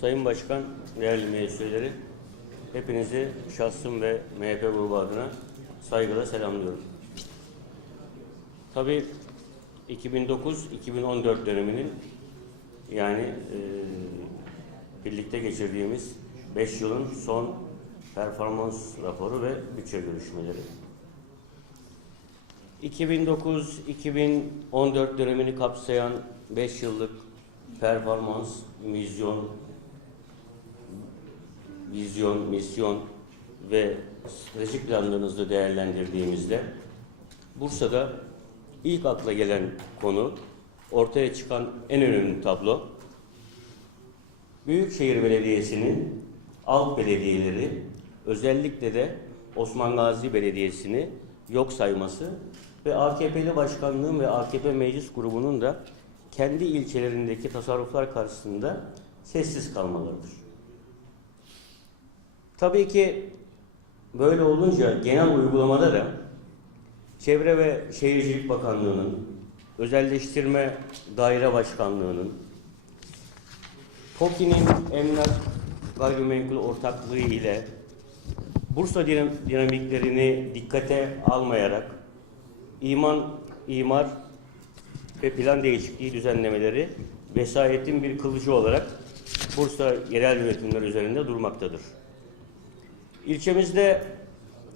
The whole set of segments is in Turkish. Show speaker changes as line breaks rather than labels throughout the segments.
Sayın Başkan, değerli meclis hepinizi şahsım ve MHP grubu adına saygıyla selamlıyorum. Tabii 2009-2014 döneminin yani e, birlikte geçirdiğimiz 5 yılın son performans raporu ve bütçe görüşmeleri. 2009-2014 dönemini kapsayan 5 yıllık performans, vizyon, vizyon, misyon ve stratejik planlarınızı değerlendirdiğimizde Bursa'da ilk akla gelen konu, ortaya çıkan en önemli tablo, Büyükşehir Belediyesi'nin alt belediyeleri, özellikle de Osman Gazi Belediyesi'ni yok sayması ve AKP'li başkanlığın ve AKP meclis grubunun da kendi ilçelerindeki tasarruflar karşısında sessiz kalmalarıdır. Tabii ki böyle olunca genel uygulamada da Çevre ve Şehircilik Bakanlığı'nın, Özelleştirme Daire Başkanlığı'nın, TOKİ'nin emlak gayrimenkul ortaklığı ile Bursa dinam- dinamiklerini dikkate almayarak iman, imar ve plan değişikliği düzenlemeleri vesayetin bir kılıcı olarak Bursa yerel yönetimler üzerinde durmaktadır. İlçemizde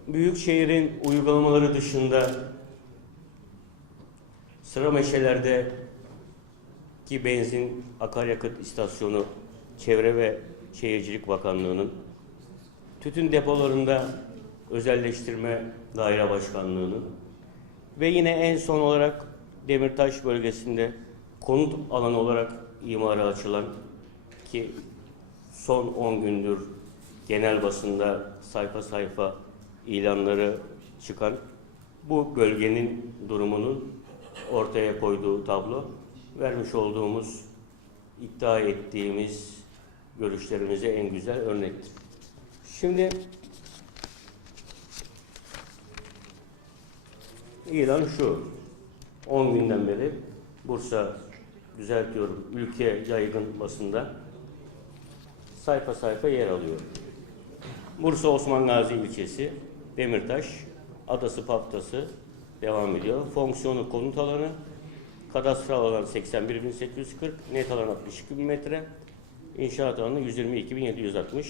büyük şehrin uygulamaları dışında sıra meşelerde ki benzin akaryakıt istasyonu Çevre ve Şehircilik Bakanlığı'nın tütün depolarında özelleştirme daire başkanlığının ve yine en son olarak Demirtaş bölgesinde konut alanı olarak imara açılan ki son 10 gündür genel basında sayfa sayfa ilanları çıkan bu bölgenin durumunun ortaya koyduğu tablo vermiş olduğumuz iddia ettiğimiz görüşlerimize en güzel örnektir. Şimdi ilan şu. 10 günden beri Bursa düzeltiyorum ülke yaygın basında sayfa sayfa yer alıyor. Bursa Osman Gazi ilçesi, Demirtaş, Adası Paftası devam ediyor. Fonksiyonu konut alanı, kadastral alan 81.840, net alan 62.000 metre, inşaat alanı 122.760,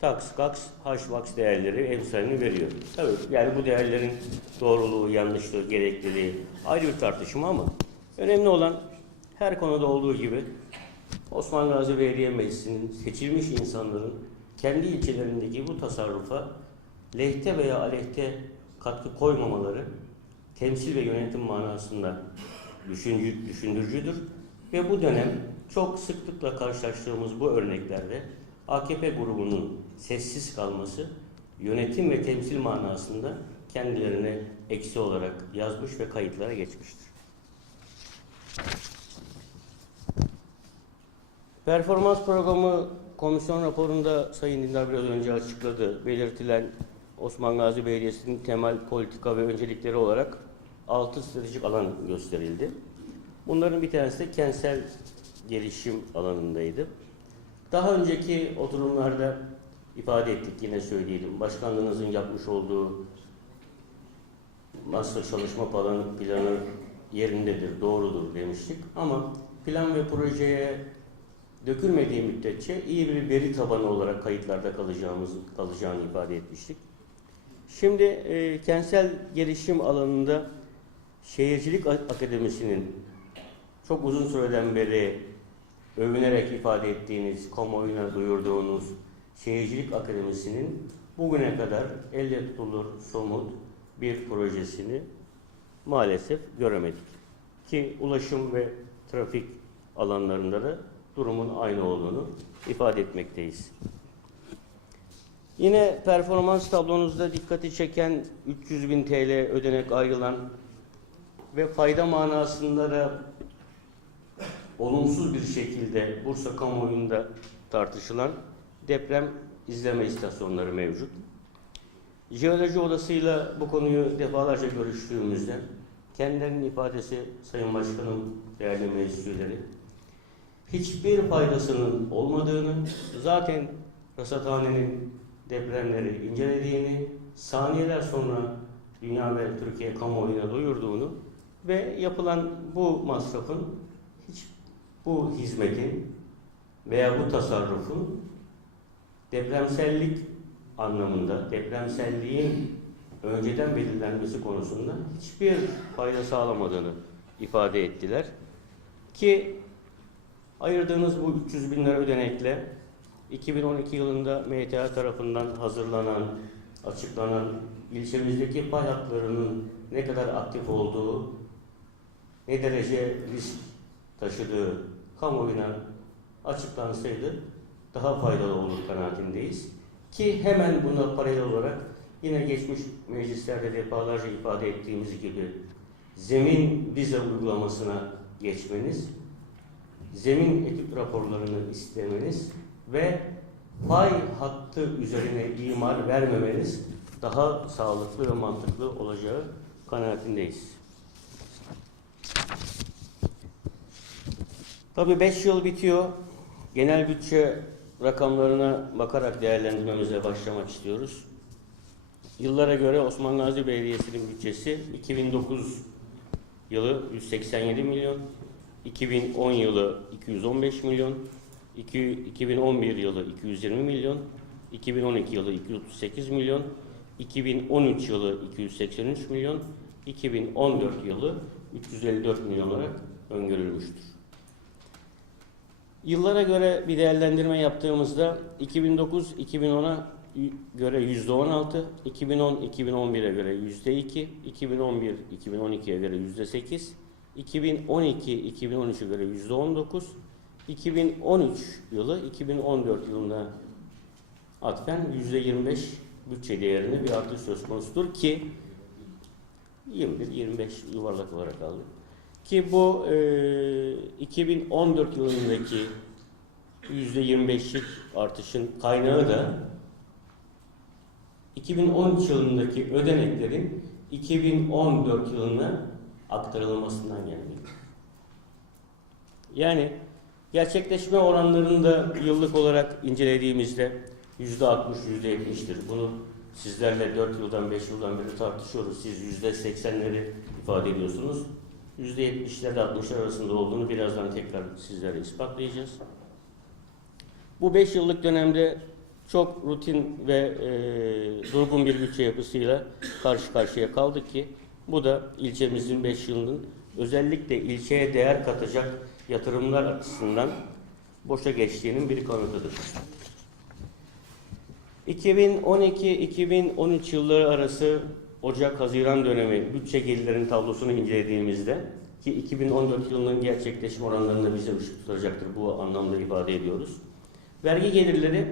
taks, kaks, haşvaks değerleri emsalini veriyor. Tabii yani bu değerlerin doğruluğu, yanlışlığı, gerekliliği ayrı bir tartışma ama önemli olan her konuda olduğu gibi Osman Gazi Belediye Meclisi'nin seçilmiş insanların kendi ilçelerindeki bu tasarrufa lehte veya aleyhte katkı koymamaları temsil ve yönetim manasında düşündürücüdür. Ve bu dönem çok sıklıkla karşılaştığımız bu örneklerde AKP grubunun sessiz kalması yönetim ve temsil manasında kendilerine eksi olarak yazmış ve kayıtlara geçmiştir. Performans programı komisyon raporunda Sayın Dindar biraz önce açıkladı. Belirtilen Osman Gazi Belediyesi'nin temel politika ve öncelikleri olarak 6 stratejik alan gösterildi. Bunların bir tanesi de kentsel gelişim alanındaydı. Daha önceki oturumlarda ifade ettik yine söyleyelim. Başkanlığınızın yapmış olduğu master çalışma planı, planı yerindedir, doğrudur demiştik. Ama plan ve projeye dökülmediği müddetçe iyi bir veri tabanı olarak kayıtlarda kalacağımız kalacağını ifade etmiştik. Şimdi e, kentsel gelişim alanında Şehircilik Akademisi'nin çok uzun süreden beri övünerek ifade ettiğiniz, kamuoyuna duyurduğunuz Şehircilik Akademisi'nin bugüne kadar elle tutulur somut bir projesini maalesef göremedik. Ki ulaşım ve trafik alanlarında da durumun aynı olduğunu ifade etmekteyiz. Yine performans tablonuzda dikkati çeken 300 bin TL ödenek ayrılan ve fayda manasında da olumsuz bir şekilde Bursa kamuoyunda tartışılan deprem izleme istasyonları mevcut. Jeoloji Odası'yla bu konuyu defalarca görüştüğümüzde kendilerinin ifadesi Sayın Başkanım, değerli meclis üyeleri, hiçbir faydasının olmadığını, zaten rasathanenin depremleri incelediğini, saniyeler sonra dünya ve Türkiye kamuoyuna duyurduğunu ve yapılan bu masrafın hiç bu hizmetin veya bu tasarrufun depremsellik anlamında, depremselliğin önceden belirlenmesi konusunda hiçbir fayda sağlamadığını ifade ettiler. Ki ayırdığınız bu 300 bin lira ödenekle 2012 yılında MTA tarafından hazırlanan, açıklanan ilçemizdeki pay haklarının ne kadar aktif olduğu, ne derece risk taşıdığı kamuoyuna açıklansaydı daha faydalı olur kanaatindeyiz. Ki hemen buna paralel olarak yine geçmiş meclislerde defalarca ifade ettiğimiz gibi zemin vize uygulamasına geçmeniz, zemin etüt raporlarını istemeniz ve fay hattı üzerine imar vermemeniz daha sağlıklı ve mantıklı olacağı kanaatindeyiz. Tabii 5 yıl bitiyor. Genel bütçe rakamlarına bakarak değerlendirmemize başlamak istiyoruz. Yıllara göre Osman Gazi Belediyesi'nin bütçesi 2009 yılı 187 milyon, 2010 yılı 215 milyon, iki- 2011 yılı 220 milyon, 2012 yılı 238 milyon, 2013 yılı 283 milyon, 2014 yılı 354 milyon olarak öngörülmüştür. Yıllara göre bir değerlendirme yaptığımızda 2009-2010'a göre yüzde 16, 2010-2011'e göre yüzde 2, 2011-2012'ye göre yüzde 8, 2012-2013'e göre yüzde 19, 2013 yılı 2014 yılına atfen yüzde 25 bütçe değerinde bir artış söz konusudur ki 21-25 yuvarlak olarak aldım. Ki bu e, 2014 yılındaki %25'lik artışın kaynağı da 2013 yılındaki ödeneklerin 2014 yılına aktarılmasından gelmektedir. Yani gerçekleşme oranlarını da yıllık olarak incelediğimizde %60, %70'tir. Bunu sizlerle 4 yıldan 5 yıldan beri tartışıyoruz. Siz %80'leri ifade ediyorsunuz. %70'ler 60'lar arasında olduğunu birazdan tekrar sizlere ispatlayacağız. Bu 5 yıllık dönemde çok rutin ve e, durgun bir bütçe yapısıyla karşı karşıya kaldık ki bu da ilçemizin 5 yılının özellikle ilçeye değer katacak yatırımlar açısından boşa geçtiğinin bir kanıtıdır. 2012-2013 yılları arası Ocak-Haziran dönemi bütçe gelirlerinin tablosunu incelediğimizde ki 2014 yılının gerçekleşme oranlarında bize ışık tutacaktır bu anlamda ifade ediyoruz. Vergi gelirleri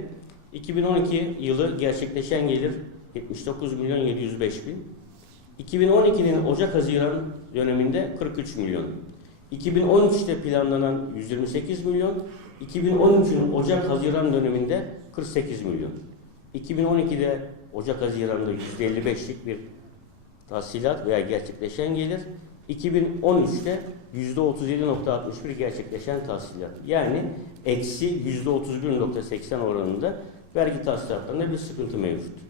2012 yılı gerçekleşen gelir 79 milyon 705 bin. 2012'nin Ocak-Haziran döneminde 43 milyon. 2013'te planlanan 128 milyon. 2013'ün Ocak-Haziran döneminde 48 milyon. 2012'de Ocak-Haziran'da %55'lik bir tahsilat veya gerçekleşen gelir. 2013'te %37.61 gerçekleşen tahsilat. Yani eksi %31.80 oranında vergi tahsilatlarında bir sıkıntı mevcut.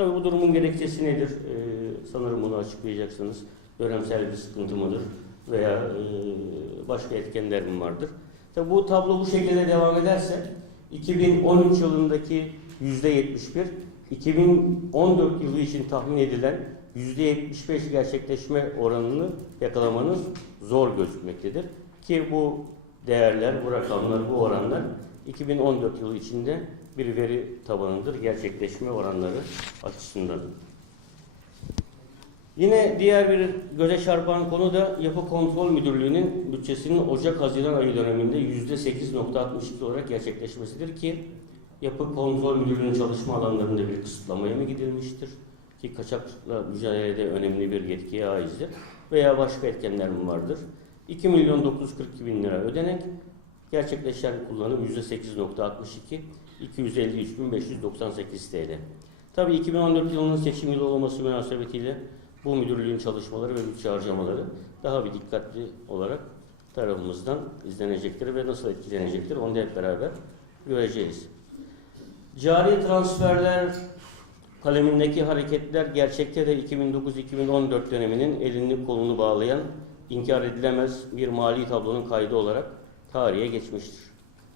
Tabii bu durumun gerekçesi nedir? Ee, sanırım bunu açıklayacaksınız. Dönemsel bir sıkıntı mıdır? Veya e, başka etkenler mi vardır? Tabii bu tablo bu şekilde devam ederse 2013 yılındaki %71, 2014 yılı için tahmin edilen %75 gerçekleşme oranını yakalamanız zor gözükmektedir. Ki bu değerler, bu rakamlar, bu oranlar 2014 yılı içinde bir veri tabanıdır gerçekleşme oranları açısından. Yine diğer bir göze çarpan konu da Yapı Kontrol Müdürlüğü'nün bütçesinin Ocak-Haziran ayı döneminde %8.62 olarak gerçekleşmesidir ki Yapı Kontrol Müdürlüğü'nün çalışma alanlarında bir kısıtlamaya mı gidilmiştir? Ki kaçakla mücadelede önemli bir yetkiye aizdir. Veya başka etkenler mi vardır? 2 milyon 942 bin lira ödenek, gerçekleşen kullanım %8.62, 253.598 TL. Tabii 2014 yılının seçim yılı olması münasebetiyle bu müdürlüğün çalışmaları ve bütçe harcamaları daha bir dikkatli olarak tarafımızdan izlenecektir ve nasıl etkilenecektir onu da hep beraber göreceğiz. Cari transferler kalemindeki hareketler gerçekte de 2009-2014 döneminin elini kolunu bağlayan inkar edilemez bir mali tablonun kaydı olarak tarihe geçmiştir.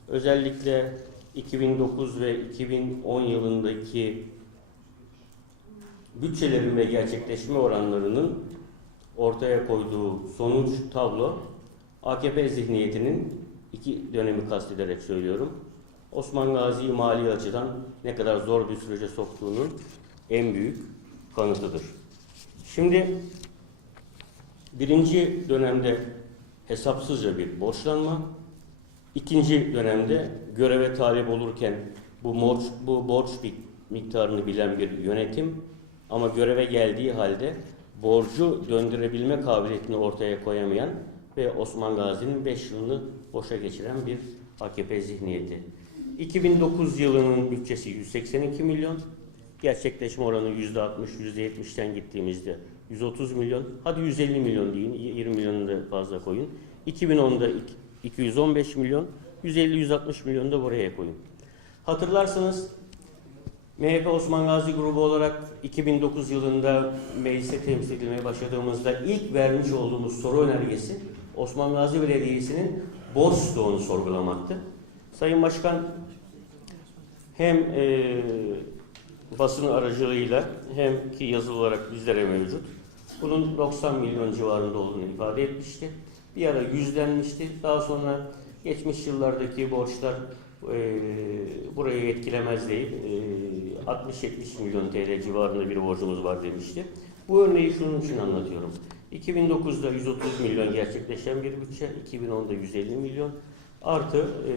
Özellikle 2009 ve 2010 yılındaki bütçelerin ve gerçekleşme oranlarının ortaya koyduğu sonuç tablo AKP zihniyetinin iki dönemi kastederek söylüyorum. Osman Gazi'yi mali açıdan ne kadar zor bir sürece soktuğunun en büyük kanıtıdır. Şimdi birinci dönemde hesapsızca bir borçlanma, ikinci dönemde göreve talip olurken bu borç, bu borç miktarını bilen bir yönetim ama göreve geldiği halde borcu döndürebilme kabiliyetini ortaya koyamayan ve Osman Gazi'nin 5 yılını boşa geçiren bir AKP zihniyeti. 2009 yılının bütçesi 182 milyon, gerçekleşme oranı %60, %70'ten gittiğimizde 130 milyon, hadi 150 milyon deyin, 20 milyonu da fazla koyun. 2010'da 215 milyon, 150-160 milyon da buraya koyun. Hatırlarsanız MHP Osman Gazi grubu olarak 2009 yılında meclise temsil edilmeye başladığımızda ilk vermiş olduğumuz soru önergesi Osman Gazi Belediyesi'nin borç stoğunu sorgulamaktı. Sayın Başkan hem e, basın aracılığıyla hem ki yazılı olarak bizlere mevcut. Bunun 90 milyon civarında olduğunu ifade etmişti. Bir ara yüzlenmişti. Daha sonra geçmiş yıllardaki borçlar e, burayı etkilemez değil. E, 60-70 milyon TL civarında bir borcumuz var demişti. Bu örneği şunun için anlatıyorum. 2009'da 130 milyon gerçekleşen bir bütçe, 2010'da 150 milyon artı e,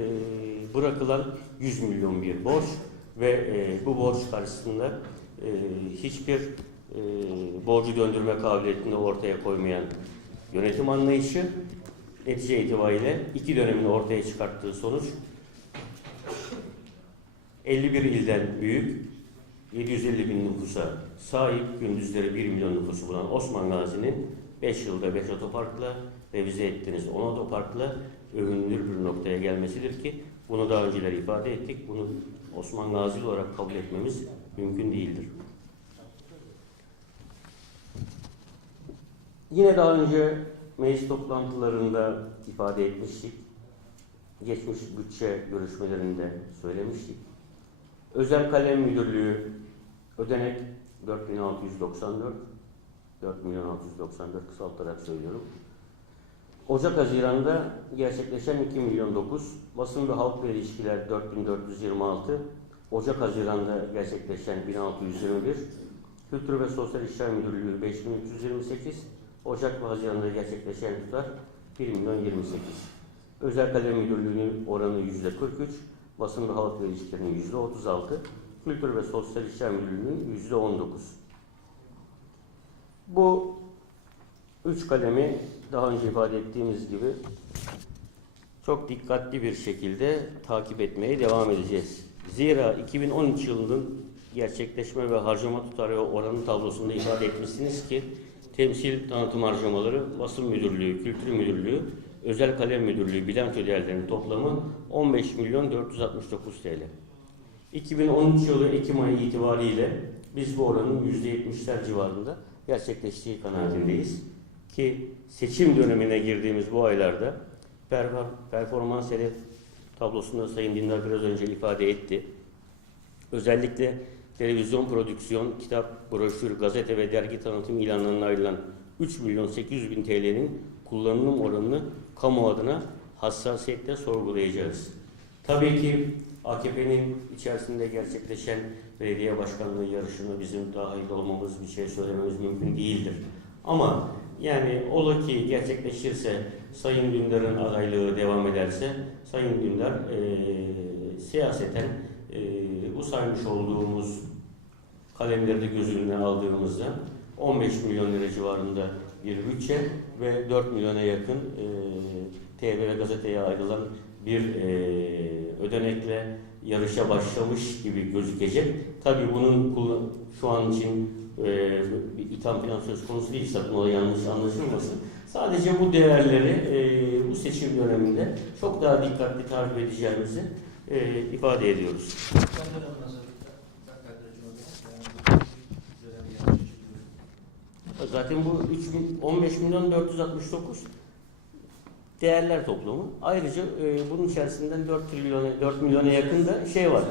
bırakılan 100 milyon bir borç ve e, bu borç karşısında e, hiçbir e, borcu döndürme kabiliyetini ortaya koymayan yönetim anlayışı netice itibariyle iki dönemin ortaya çıkarttığı sonuç 51 ilden büyük 750 bin nüfusa sahip gündüzleri 1 milyon nüfusu bulan Osman Gazi'nin 5 yılda 5 otoparkla revize ettiğiniz 10 otoparkla övünülür bir noktaya gelmesidir ki bunu daha önceleri ifade ettik. Bunu Osman Gazi olarak kabul etmemiz mümkün değildir. Yine daha önce meclis toplantılarında ifade etmiştik. Geçmiş bütçe görüşmelerinde söylemiştik. Özel Kalem Müdürlüğü ödenek 4694 4 milyon 694 kısaltarak söylüyorum. Ocak Haziran'da gerçekleşen 2 milyon 9, basın ve halkla ilişkiler 4426, Ocak Haziran'da gerçekleşen 1621, Kültür ve Sosyal İşler Müdürlüğü 5328, Ocak ve Haziran'da gerçekleşen tutar 1 milyon 28. Özel Kalem Müdürlüğü'nün oranı yüzde 43, basın ve halkla ilişkilerin yüzde 36, Kültür ve Sosyal İşler Müdürlüğü'nün yüzde 19. Bu üç kalemi daha önce ifade ettiğimiz gibi çok dikkatli bir şekilde takip etmeye devam edeceğiz. Zira 2013 yılının gerçekleşme ve harcama tutarı oranı tablosunda ifade etmişsiniz ki temsil tanıtım harcamaları, basın müdürlüğü, kültür müdürlüğü, özel kalem müdürlüğü bilanço değerlerinin toplamı 15 milyon 469 TL. 2013 yılı Ekim ayı itibariyle biz bu oranın %70'ler civarında gerçekleştiği kanaatindeyiz. Ki seçim dönemine girdiğimiz bu aylarda performans hedef tablosunda Sayın Dindar biraz önce ifade etti. Özellikle televizyon prodüksiyon, kitap, broşür, gazete ve dergi tanıtım ilanlarına ayrılan 3 milyon 800 bin TL'nin kullanım oranını kamu adına hassasiyetle sorgulayacağız. Tabii ki AKP'nin içerisinde gerçekleşen belediye başkanlığı yarışını bizim dahil olmamız, bir şey söylememiz mümkün değildir. Ama yani ola ki gerçekleşirse, Sayın Dündar'ın adaylığı devam ederse, Sayın Dündar e, siyaseten e, bu saymış olduğumuz kalemleri de göz önüne aldığımızda 15 milyon lira civarında bir bütçe ve 4 milyona yakın e, TV ve gazeteye ayrılan bir e, ödenekle yarışa başlamış gibi gözükecek. Tabii bunun şu an için e, itham falan söz konusu değil, sakın o yanlış anlaşılmasın. Sadece bu değerleri e, bu seçim döneminde çok daha dikkatli takip edeceğimizi e, ifade ediyoruz. Zaten bu 3 bin- 15 milyon 469 değerler toplamı. Ayrıca e, bunun içerisinden 4 trilyona 4 milyona yakın da şey var.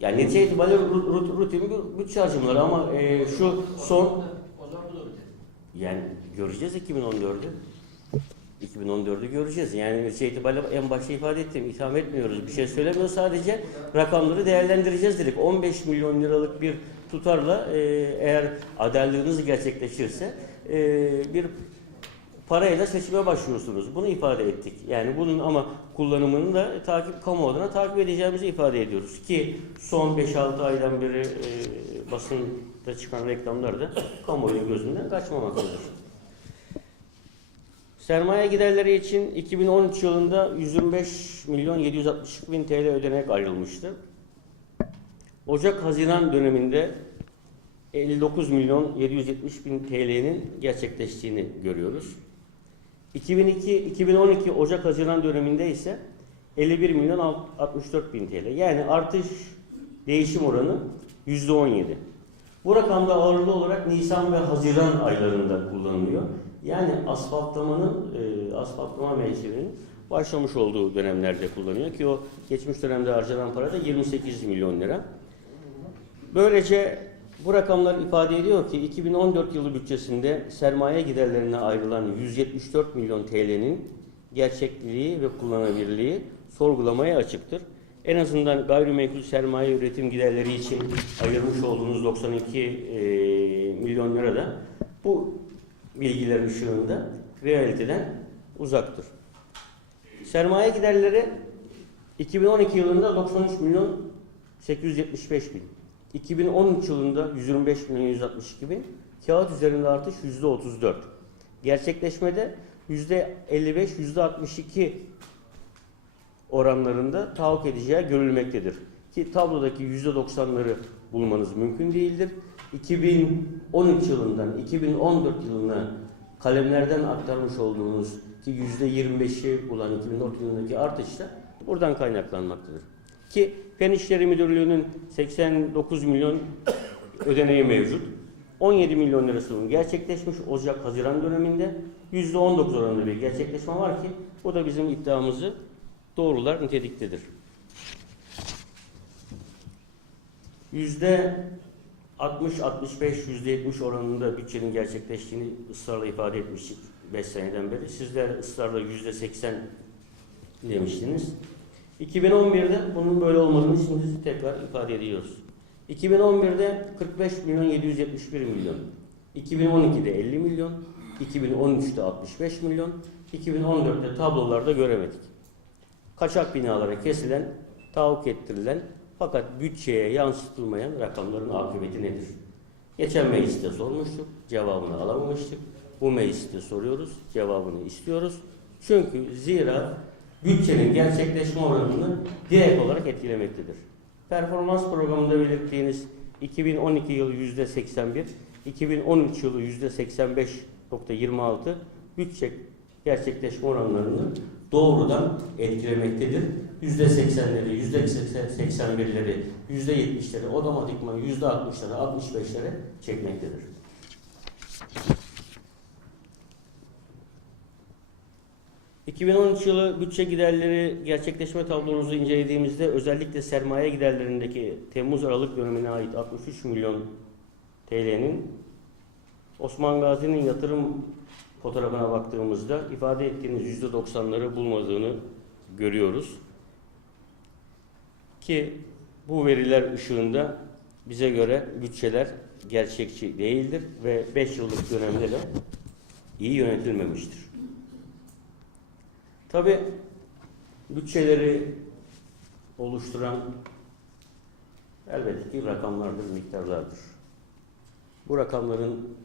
Yani netice itibariyle ru- ru- rutin bir bütçe harcamaları ama e, şu son
O zaman bu da rutin.
yani göreceğiz 2014'ü. 2014'ü göreceğiz. Yani netice itibariyle en başta ifade ettiğim itham etmiyoruz. Bir şey söylemiyoruz. Sadece rakamları değerlendireceğiz dedik. 15 milyon liralık bir tutarla e, eğer adaylığınız gerçekleşirse e, bir parayla seçime başlıyorsunuz. Bunu ifade ettik. Yani bunun ama kullanımını da takip kamu adına takip edeceğimizi ifade ediyoruz ki son 5-6 aydan beri e, basında çıkan reklamlar da kamuoyu gözünden kaçmamaktadır. Sermaye giderleri için 2013 yılında 125 milyon 762 bin TL ödenek ayrılmıştı. Ocak-Haziran döneminde 59 milyon 770 bin TL'nin gerçekleştiğini görüyoruz. 2002-2012 Ocak-Haziran döneminde ise 51 milyon 64 bin TL. Yani artış değişim oranı %17. Bu rakamda ağırlığı olarak Nisan ve Haziran aylarında kullanılıyor. Yani asfaltlamanın, e, asfaltlama mevsiminin başlamış olduğu dönemlerde kullanıyor ki o geçmiş dönemde harcanan para da 28 milyon lira. Böylece bu rakamlar ifade ediyor ki 2014 yılı bütçesinde sermaye giderlerine ayrılan 174 milyon TL'nin gerçekliği ve kullanılabilirliği sorgulamaya açıktır. En azından gayrimenkul sermaye üretim giderleri için ayırmış olduğunuz 92 e, milyon lira da bu bilgiler ışığında realiteden uzaktır. Sermaye giderleri 2012 yılında 93 milyon 875 bin. 2013 yılında 125 milyon 162 bin. Kağıt üzerinde artış %34. Gerçekleşmede %55, %62 oranlarında tahakkuk edeceği görülmektedir. Ki tablodaki %90'ları bulmanız mümkün değildir. 2013 yılından 2014 yılına kalemlerden aktarmış olduğunuz ki %25'i bulan 2014 yılındaki artış da buradan kaynaklanmaktadır. Ki Fen İşleri Müdürlüğü'nün 89 milyon ödeneği mevcut. 17 milyon lirasının gerçekleşmiş Ocak-Haziran döneminde %19 oranında bir gerçekleşme var ki bu da bizim iddiamızı doğrular niteliktedir. Yüzde 60-65, yüzde 70 oranında bütçenin gerçekleştiğini ısrarla ifade etmiştik 5 seneden beri. Sizler ısrarla yüzde 80 demiştiniz. 2011'de bunun böyle olmadığını şimdi tekrar ifade ediyoruz. 2011'de 45 milyon 771 milyon. 2012'de 50 milyon. 2013'te 65 milyon. 2014'te tablolarda göremedik. Kaçak binalara kesilen, tahakkuk ettirilen fakat bütçeye yansıtılmayan rakamların akıbeti nedir? Geçen mecliste sormuştuk, cevabını alamamıştık. Bu mecliste soruyoruz, cevabını istiyoruz. Çünkü zira bütçenin gerçekleşme oranını direkt olarak etkilemektedir. Performans programında belirttiğiniz 2012 yılı yüzde 81, 2013 yılı yüzde 85.26 bütçe gerçekleşme oranlarını doğrudan etkilemektedir. Yüzde 80'leri, yüzde 81'leri, yüzde 70'leri otomatikman yüzde 60'ları, 65'lere çekmektedir. ...2013 yılı bütçe giderleri gerçekleşme tablonuzu incelediğimizde... ...özellikle sermaye giderlerindeki Temmuz-Aralık dönemine ait 63 milyon TL'nin... ...Osman Gazi'nin yatırım fotoğrafına baktığımızda... ...ifade ettiğiniz %90'ları bulmadığını görüyoruz. Ki bu veriler ışığında bize göre bütçeler gerçekçi değildir ve 5 yıllık dönemde de iyi yönetilmemiştir. Tabi bütçeleri oluşturan elbette ki rakamlardır, miktarlardır. Bu rakamların,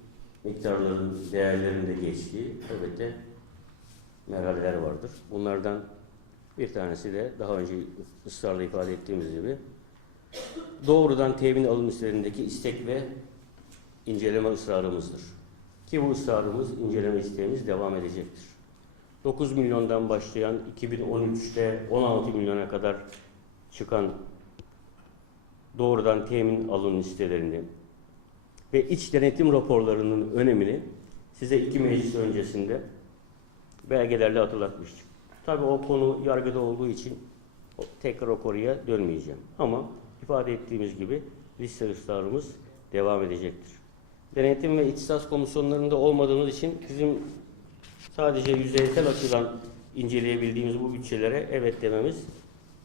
miktarların, değerlerinde geçtiği elbette merhaleler vardır. Bunlardan bir tanesi de daha önce ısrarla ifade ettiğimiz gibi doğrudan temin alım işlerindeki istek ve inceleme ısrarımızdır. Ki bu ısrarımız, inceleme isteğimiz devam edecektir. 9 milyondan başlayan 2013'te 16 milyona kadar çıkan doğrudan temin alım listelerini ve iç denetim raporlarının önemini size iki meclis öncesinde belgelerle hatırlatmıştık. Tabii o konu yargıda olduğu için tekrar o konuya dönmeyeceğim. Ama ifade ettiğimiz gibi liste ısrarımız devam edecektir. Denetim ve ihtisas komisyonlarında olmadığımız için bizim sadece yüzeysel açıdan inceleyebildiğimiz bu bütçelere evet dememiz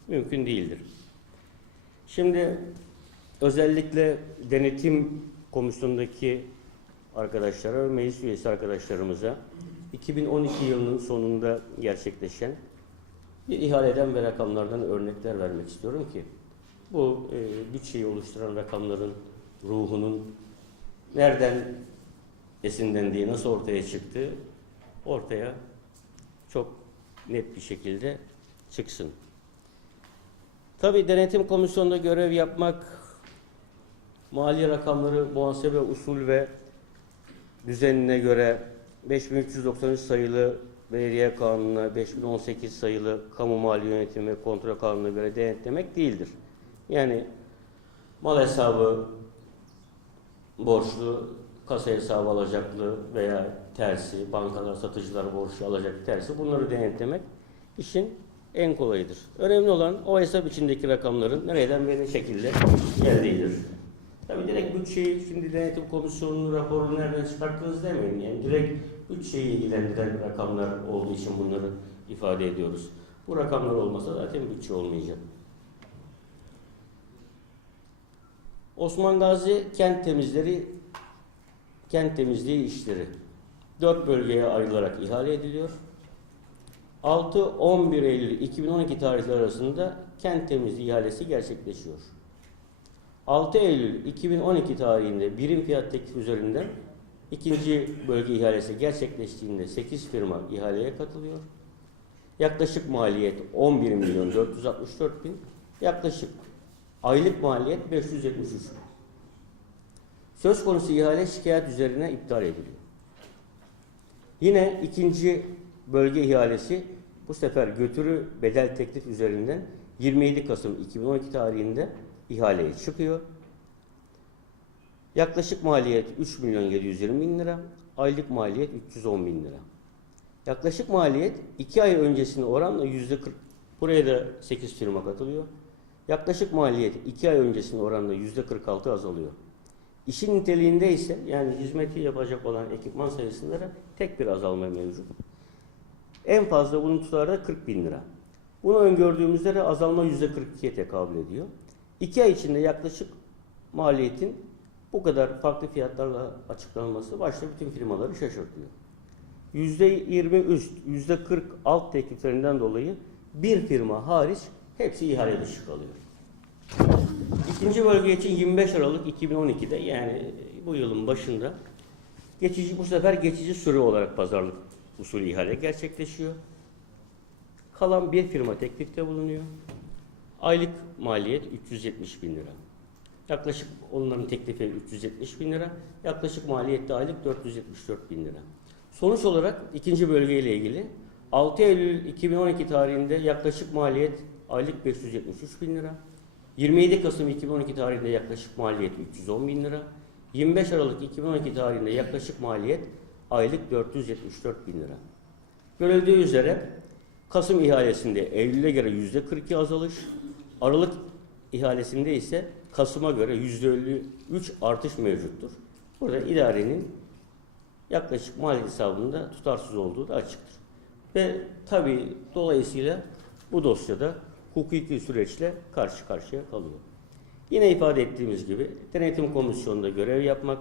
mümkün değildir. Şimdi özellikle denetim komisyonundaki arkadaşlara ve meclis üyesi arkadaşlarımıza 2012 yılının sonunda gerçekleşen bir ihaleden ve rakamlardan örnekler vermek istiyorum ki bu e, bütçeyi oluşturan rakamların ruhunun nereden esinlendiği, nasıl ortaya çıktığı ortaya çok net bir şekilde çıksın. Tabii denetim komisyonunda görev yapmak, mali rakamları muhasebe usul ve düzenine göre 5393 sayılı Belediye Kanunu'na, 5018 sayılı Kamu Mali Yönetimi ve Kontrol Kanunu'na göre denetlemek değildir. Yani mal hesabı borçlu, kasa hesabı alacaklı veya tersi, bankalar, satıcılar borçlu alacak tersi bunları denetlemek işin en kolayıdır. Önemli olan o hesap içindeki rakamların nereden ve ne şekilde geldiğidir. Tabii direkt bütçeyi, şimdi denetim komisyonunun raporunu nereden çıkarttınız demeyin. Yani direkt bütçeyi ilgilendiren rakamlar olduğu için bunları ifade ediyoruz. Bu rakamlar olmasa zaten bütçe olmayacak. Osman Gazi kent temizleri, kent temizliği işleri dört bölgeye ayrılarak ihale ediliyor. 6-11 Eylül 2012 tarihleri arasında kent temizliği ihalesi gerçekleşiyor. 6 Eylül 2012 tarihinde birim fiyat teklif üzerinden ikinci bölge ihalesi gerçekleştiğinde 8 firma ihaleye katılıyor. Yaklaşık maliyet 11 milyon 464 bin, yaklaşık aylık maliyet 573 bin. Söz konusu ihale şikayet üzerine iptal ediliyor. Yine ikinci bölge ihalesi bu sefer götürü bedel teklif üzerinden 27 Kasım 2012 tarihinde ihaleye çıkıyor. Yaklaşık maliyet 3 milyon 720 bin lira, aylık maliyet 310 bin lira. Yaklaşık maliyet 2 ay öncesine oranla yüzde 40, buraya da 8 firma katılıyor. Yaklaşık maliyet 2 ay öncesine oranla yüzde 46 azalıyor. İşin niteliğinde ise yani hizmeti yapacak olan ekipman sayısında da tek bir azalma mevcut. En fazla bunun tutarı da 40 bin lira. Bunu öngördüğümüzde de azalma %42'ye tekabül ediyor. 2 ay içinde yaklaşık maliyetin bu kadar farklı fiyatlarla açıklanması başta bütün firmaları şaşırtıyor. %20 üst, %40 alt tekliflerinden dolayı bir firma hariç hepsi ihale dışı kalıyor. İkinci bölge için 25 Aralık 2012'de yani bu yılın başında geçici bu sefer geçici süre olarak pazarlık usulü ihale gerçekleşiyor. Kalan bir firma teklifte bulunuyor. Aylık maliyet 370 bin lira. Yaklaşık onların teklifi 370 bin lira. Yaklaşık maliyette aylık 474 bin lira. Sonuç olarak ikinci bölgeyle ilgili 6 Eylül 2012 tarihinde yaklaşık maliyet aylık 573 bin lira. 27 Kasım 2012 tarihinde yaklaşık maliyet 310 bin lira. 25 Aralık 2012 tarihinde yaklaşık maliyet aylık 474 bin lira. Görüldüğü üzere Kasım ihalesinde Eylül'e göre %42 azalış, Aralık ihalesinde ise Kasım'a göre %53 artış mevcuttur. Burada idarenin yaklaşık mali hesabında tutarsız olduğu da açıktır. Ve tabi dolayısıyla bu dosyada hukuki süreçle karşı karşıya kalıyor. Yine ifade ettiğimiz gibi denetim komisyonunda görev yapmak,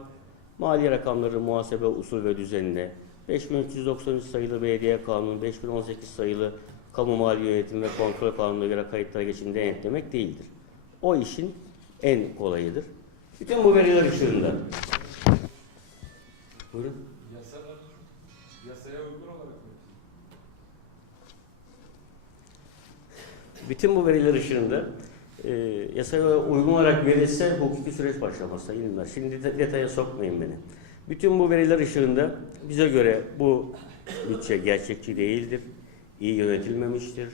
mali rakamları muhasebe usul ve düzenine 5393 sayılı belediye kanunu, 5018 sayılı kamu mali yönetim ve kontrol kanununa göre kayıtlara geçin denetlemek değildir. O işin en kolayıdır. Bütün bu veriler ışığında. Buyurun.
Yasalar, yasaya uygun olarak mı?
Bütün bu veriler ışığında e, yasaya uygun olarak verilse hukuki süreç başlamaz Sayın İlmar. Şimdi de- detaya sokmayın beni. Bütün bu veriler ışığında bize göre bu bütçe gerçekçi değildir, iyi yönetilmemiştir.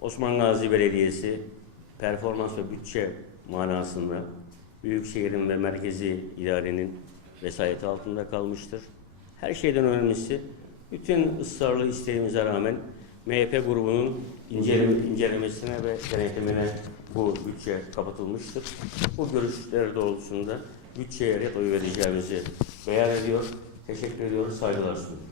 Osman Gazi Belediyesi performans ve bütçe manasında Büyükşehir'in ve merkezi idarenin vesayeti altında kalmıştır. Her şeyden önemlisi bütün ısrarlı isteğimize rağmen MHP grubunun inceleme, incelemesine ve denetimine bu bütçe kapatılmıştır. Bu görüşler doğrultusunda bütçeye ret oyu vereceğimizi beyan ediyor. Teşekkür ediyoruz. Saygılar sunuyorum.